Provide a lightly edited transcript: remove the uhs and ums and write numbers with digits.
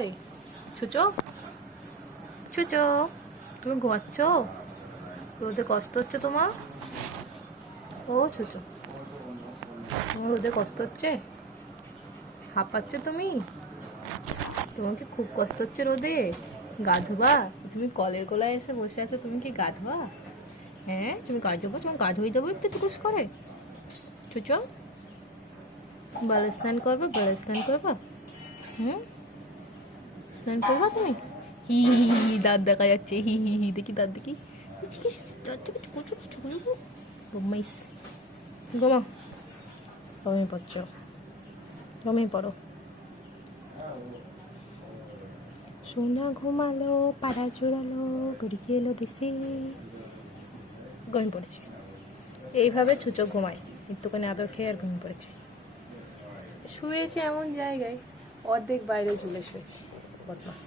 ওই ছুচো ছুচো, তুমি ঘুমাচ্ছ? রোদে কষ্ট হচ্ছে তোমার? ও ছুচো, তোমার রোদে কষ্ট হচ্ছে? হাঁপাচ্ছ তুমি? তোমার কি খুব কষ্ট হচ্ছে রোদে? গা ধোবা? তুমি কলের গোলায় এসে বসে আছো, তুমি কি গা ধোবা? হ্যাঁ, তুমি গা ধোবো? তোমার গা ধুয়ে যাবো একটু টুকুস করে? ছুচো, বাল স্নান করবা? বাল স্নান করবা? হুম, স্নান করবা তুমি? হি হি হি হি, দাঁত দেখা যাচ্ছে, হি হি হি, দেখি দাঁত দেখি। ঘুমাইস, ঘুমাও, ঘুমিয়ে পড়ছো, ঘুমিয়ে পড়ো। সোনা ঘুমালো, পাড়া জোড়ালো, ঘুরিয়ে এলো দিশে। ঘুমিয়ে পড়েছে। এইভাবে ছুচো ঘুমায়, একটুখানি আদর খেয়ে আর ঘুমিয়ে পড়েছে। শুয়েছে এমন জায়গায়, অর্ধেক বাইরে ঝুলে শুয়েছে, বদমাস।